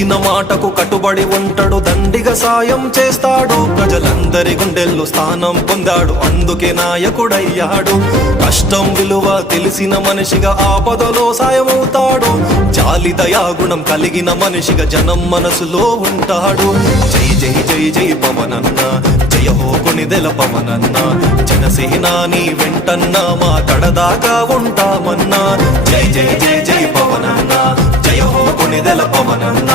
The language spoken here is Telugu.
ఇచ్చిన మాటకు కట్టుబడి ఉంటాడు, దండిగా సాయం చేస్తాడు, ప్రజలందరి గుండెల్లో స్థానం పొందాడు, అందుకే నాయకుడయ్యాడు. కష్టం విలువ తెలిసిన మనిషిగా ఆపదలో సాయమవుతాడు, జాలి దయాగుణం కలిగిన మనిషిగా జనం మనసులో ఉంటాడు. జై జై జై జై పవనన్న, జయ హో కొనిదెల పవనన్న, జనసేన నీ వెంటన్నా మా కడదాకా ఉంటామన్నా. జై జై జై జై పవనన్న, జయ హో కొనిదెల పవనన్న,